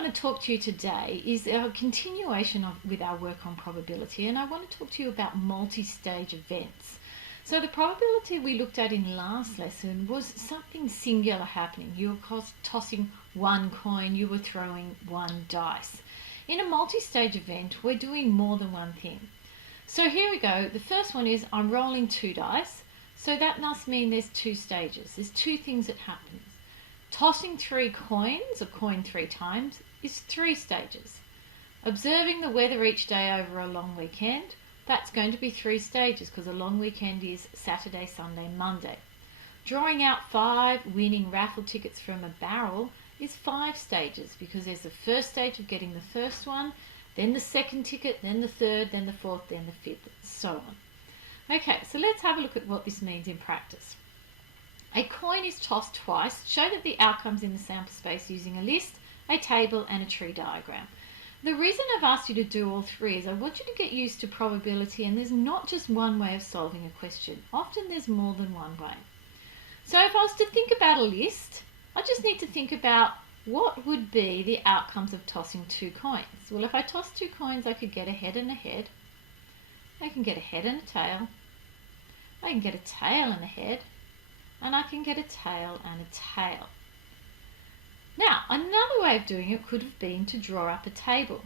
want to talk to you today is a continuation with our work on probability, and I want to talk to you about multi-stage events. So the probability we looked at in last lesson was something singular happening. You were tossing one coin, you were throwing one dice. In a multi-stage event, we're doing more than one thing. So here we go. The first one is I'm rolling 2 dice. So that must mean there's 2 stages. There's 2 things that happen. Tossing 3 coins, a coin 3 times, is 3 stages. Observing the weather each day over a long weekend, that's going to be 3 stages because a long weekend is Saturday, Sunday, Monday. Drawing out 5 winning raffle tickets from a barrel is 5 stages because there's the first stage of getting the first one, then the second ticket, then the third, then the fourth, then the fifth, and so on. Okay, so let's have a look at what this means in practice. A coin is tossed twice. Show that the outcomes in the sample space using a list, a table, and a tree diagram. The reason I've asked you to do all 3 is I want you to get used to probability, and there's not just one way of solving a question. Often there's more than one way. So if I was to think about a list, I just need to think about what would be the outcomes of tossing 2 coins. Well, if I toss 2 coins, I could get a head and a head. I can get a head and a tail. I can get a tail and a head. And I can get a tail and a tail. Now, another way of doing it could have been to draw up a table.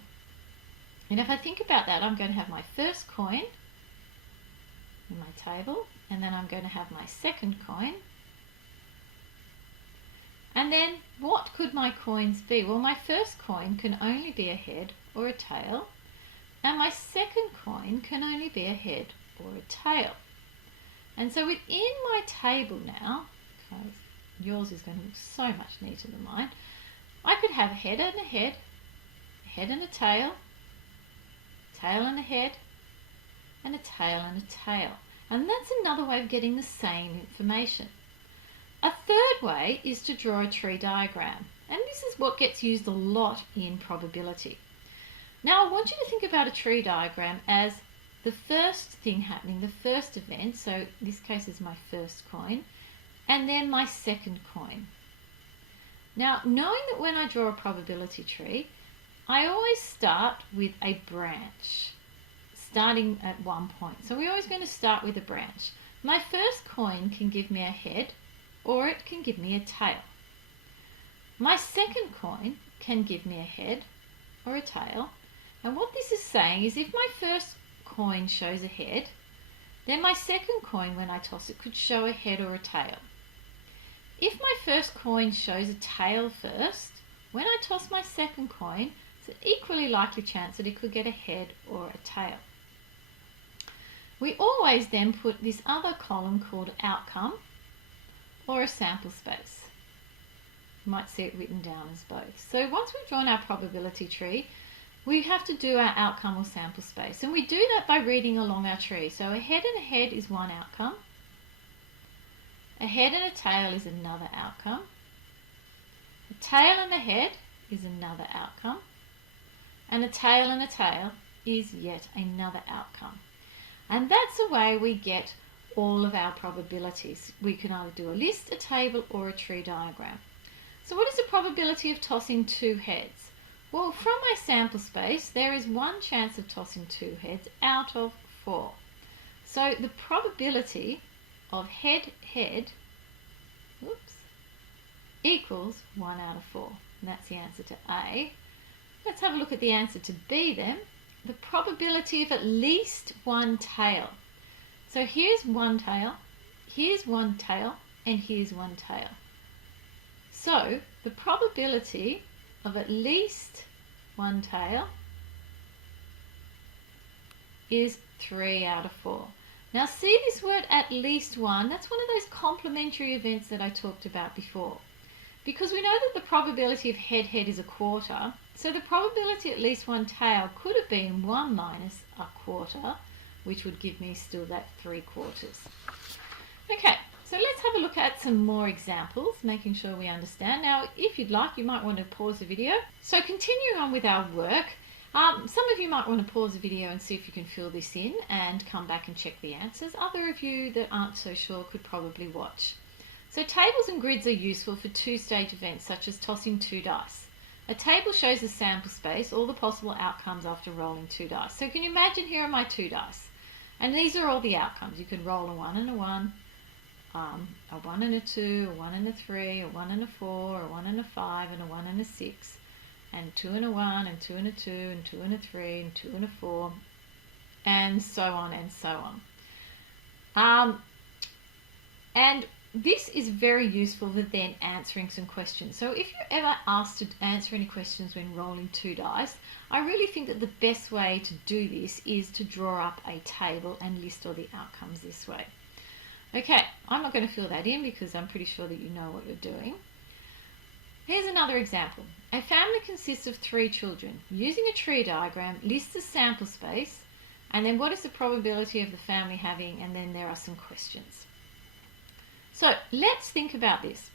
And if I think about that, I'm going to have my first coin in my table, and then I'm going to have my second coin. And then what could my coins be? Well, my first coin can only be a head or a tail, and my second coin can only be a head or a tail. And so within my table now, because yours is going to look so much neater than mine, I could have a head and a head and a tail and a head, and a tail and a tail. And that's another way of getting the same information. A third way is to draw a tree diagram, and this is what gets used a lot in probability. Now I want you to think about a tree diagram as the first thing happening, the first event, so in this case is my first coin, and then my second coin. Now, knowing that when I draw a probability tree, I always start with a branch, starting at one point. So we're always going to start with a branch. My first coin can give me a head, or it can give me a tail. My second coin can give me a head or a tail, and what this is saying is if my first coin shows a head, then my second coin, when I toss it, could show a head or a tail. If my first coin shows a tail first, when I toss my second coin, it's an equally likely chance that it could get a head or a tail. We always then put this other column called outcome or a sample space. You might see it written down as both. So once we've drawn our probability tree, we have to do our outcome or sample space, and we do that by reading along our tree. So a head and a head is one outcome, a head and a tail is another outcome, a tail and a head is another outcome, and a tail and a tail is yet another outcome. And that's the way we get all of our probabilities. We can either do a list, a table, or a tree diagram. So what is the probability of tossing 2 heads? Well, from my sample space, there is 1 chance of tossing 2 heads out of 4. So the probability of head equals 1 out of 4. And that's the answer to A. Let's have a look at the answer to B then. The probability of at least 1 tail. So here's 1 tail, here's 1 tail, and here's 1 tail. So the probability of at least 1 tail is 3 out of 4. Now see this word at least 1, that's one of those complementary events that I talked about before. Because we know that the probability of head is a quarter, so the probability at least 1 tail could have been 1 minus a quarter, which would give me still that 3/4. Okay, so let's have a look at some more examples, making sure we understand. Now, if you'd like, you might want to pause the video. So continuing on with our work, some of you might want to pause the video and see if you can fill this in and come back and check the answers. Other of you that aren't so sure could probably watch. So tables and grids are useful for 2-stage events such as tossing 2 dice. A table shows the sample space, all the possible outcomes after rolling 2 dice. So can you imagine here are my 2 dice? And these are all the outcomes. You could roll a 1 and a 1, a 1 and a 2, a 1 and a 3, a 1 and a 4, a 1 and a 5, and a 1 and a 6, and 2 and a 1, and 2 and a 2, and 2 and a 3, and 2 and a 4, and so on and so on. And this is very useful for then answering some questions. So if you're ever asked to answer any questions when rolling 2 dice, I really think that the best way to do this is to draw up a table and list all the outcomes this way. Okay, I'm not going to fill that in because I'm pretty sure that you know what you're doing. Here's another example. A family consists of 3 children. Using a tree diagram, list the sample space, and then what is the probability of the family having, and then there are some questions. So let's think about this.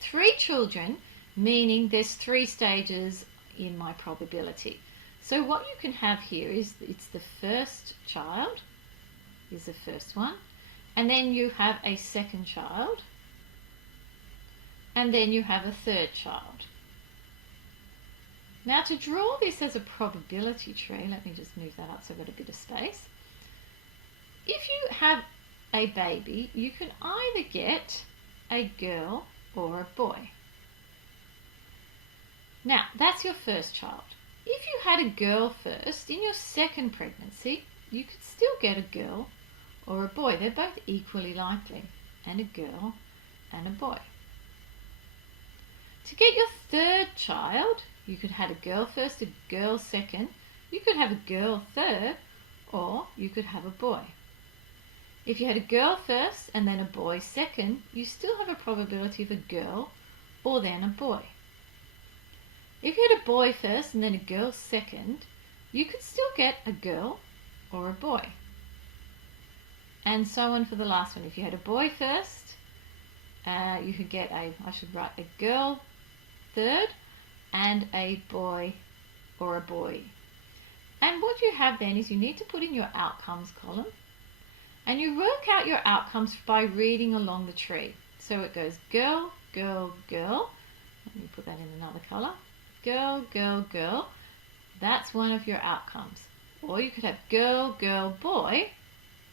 3 children, meaning there's 3 stages in my probability. So what you can have here is it's the first child is the first one, and then you have a second child, and then you have a third child. Now to draw this as a probability tree, let me just move that up so I've got a bit of space. If you have a baby, you can either get a girl or a boy. Now, that's your first child. If you had a girl first, in your second pregnancy, you could still get a girl or a boy. They're both equally likely, and a girl and a boy. To get your third child, you could have a girl first, a girl second, you could have a girl third, or you could have a boy. If you had a girl first and then a boy second, you still have a probability of a girl or then a boy. If you had a boy first and then a girl second, you could still get a girl or a boy. And so on for the last one. If you had a boy first, you could get a girl third and a boy or a boy. And what you have then is you need to put in your outcomes column, and you work out your outcomes by reading along the tree. So it goes girl, girl, girl. Let me put that in another colour. Girl, girl, girl. That's one of your outcomes. Or you could have girl, girl, boy.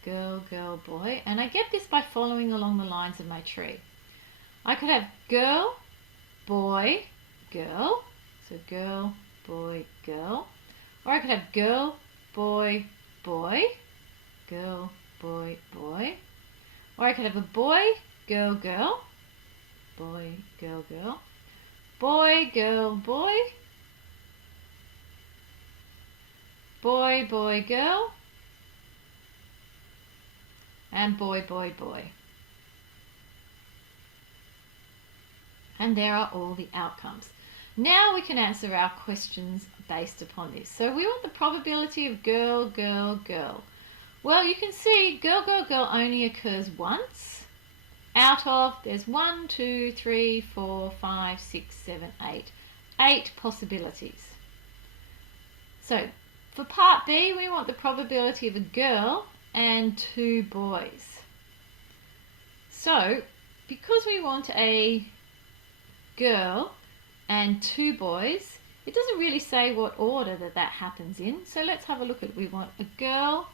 Girl, girl, boy. And I get this by following along the lines of my tree. I could have girl, boy, girl. So girl, boy, girl. Or I could have girl, boy, boy. Girl, boy, boy. Or I could have a boy, girl, girl. Boy, girl, girl. Boy, girl, boy. Boy, boy, girl. And boy, boy, boy. And there are all the outcomes. Now we can answer our questions based upon this. So we want the probability of girl, girl, girl. Well, you can see girl, girl, girl only occurs once out of, there's 1, 2, 3, 4, 5, 6, 7, 8. 8 possibilities. So for part B, we want the probability of a girl and 2 boys. So because we want a girl and 2 boys, it doesn't really say what order that happens in. So let's have a look at it. We want a girl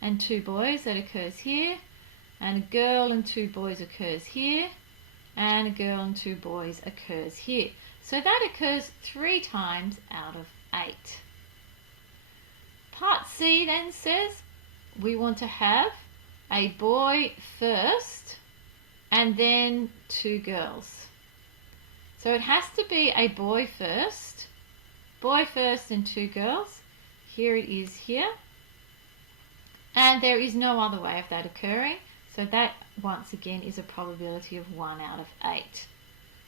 and 2 boys, that occurs here, and a girl and 2 boys occurs here, and a girl and 2 boys occurs here. So that occurs 3 times out of 8. Part C then says we want to have a boy first and then 2 girls. So it has to be a boy first and 2 girls. Here it is here. And there is no other way of that occurring. So that, once again, is a probability of 1 out of 8.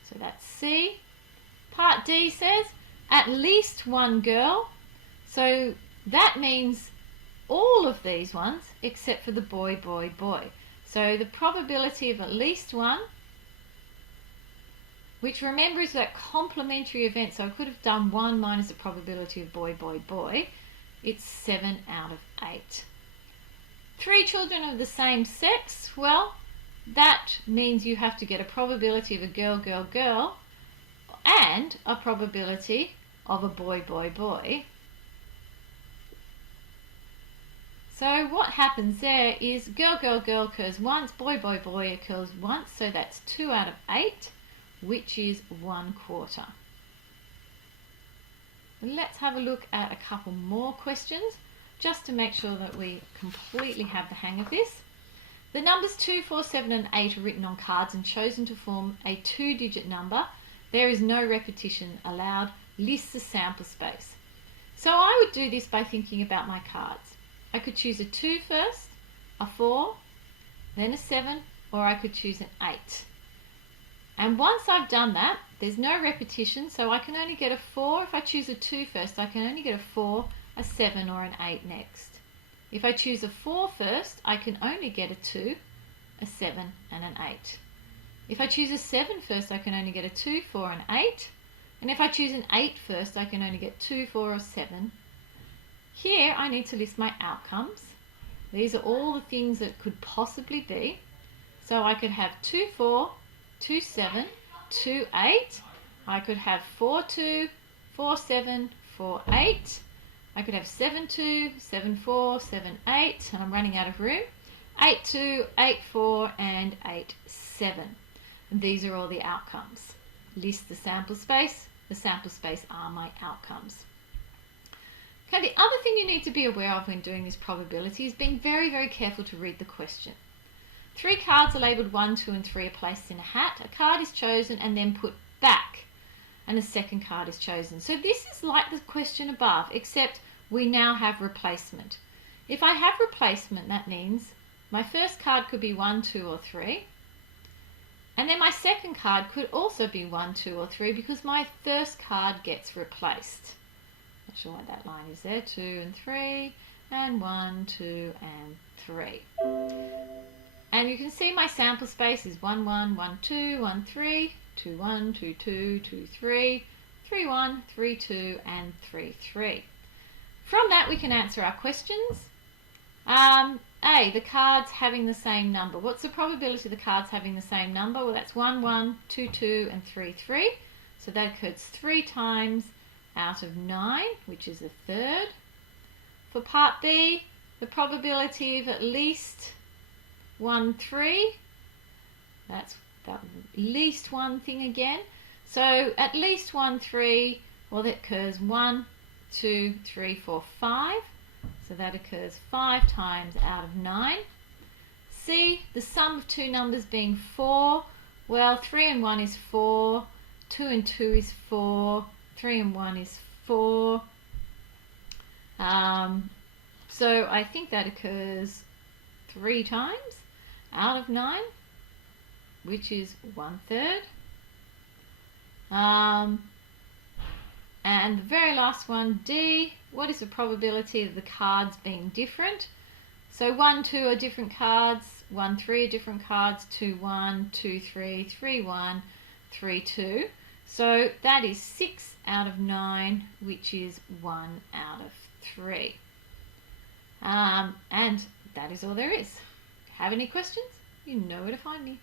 So that's C. Part D says at least 1 girl. So that means all of these ones except for the boy, boy, boy. So the probability of at least 1, which remember is that complementary event. So I could have done 1 minus the probability of boy, boy, boy. It's 7 out of 8. 3 children of the same sex, well, that means you have to get a probability of a girl, girl, girl, and a probability of a boy, boy, boy. So what happens there is girl, girl, girl occurs once, boy, boy, boy occurs once, so that's 2 out of 8, which is 1/4. Let's have a look at a couple more questions just to make sure that we completely have the hang of this. The numbers 2, 4, 7 and 8 are written on cards and chosen to form a 2-digit number. There is no repetition allowed. List the sample space. So I would do this by thinking about my cards. I could choose a 2 first, a 4, then a 7, or I could choose an 8. And once I've done that, there's no repetition, so I can only get a 4. If I choose a 2 first, I can only get a 4, a 7 or an 8 next. If I choose a 4 first, I can only get a 2, a 7 and an 8. If I choose a 7 first, I can only get a 2, 4 and 8. And if I choose an 8 first, I can only get 2, 4 or 7. Here I need to list my outcomes. These are all the things that could possibly be. So I could have 2, 4, 2, 7, 2, 8. I could have 4, 2, 4, 7, 4, 8. I could have 7, 2, 7, 4, 7, 8, and I'm running out of room. 8, 2, 8, 4, and 8, 7. And these are all the outcomes. List the sample space. The sample space are my outcomes. Okay, the other thing you need to be aware of when doing this probability is being very, very careful to read the question. 3 cards are labelled 1, 2 and 3 are placed in a hat. A card is chosen and then put back, and a second card is chosen. So this is like the question above, except we now have replacement. If I have replacement, that means my first card could be 1, 2 or 3. And then my second card could also be 1, 2 or 3 because my first card gets replaced. Not sure why that line is there. 2 and 3 and 1, 2 and 3. And you can see my sample space is 1, 1, 1, 2, 1, 3, 2, 1, 2, 2, 2, 3, 3, 1, 3, 2 and 3, 3. From that we can answer our questions. A, the cards having the same number. What's the probability of the cards having the same number? Well, that's 1, 1, 2, 2 and 3, 3. So that occurs 3 times out of 9, which is a third. For part B, the probability of at least 1, 3. That's at least one thing again. So at least 1, 3, well, that occurs 1, 2, 3, 4, 5. So that occurs 5 times out of 9. C, the sum of two numbers being 4. Well, 3 and 1 is 4. 2 and 2 is 4. 3 and 1 is 4. So I think that occurs 3 times out of 9, which is 1/3. And the very last one, D, what is the probability of the cards being different? So 1, 2 are different cards, 1, 3 are different cards, 2, 1, 2, 3, 3, 1, 3, 2. So that is 6 out of 9, which is 1 out of 3. And that is all there is. Have any questions? You know where to find me.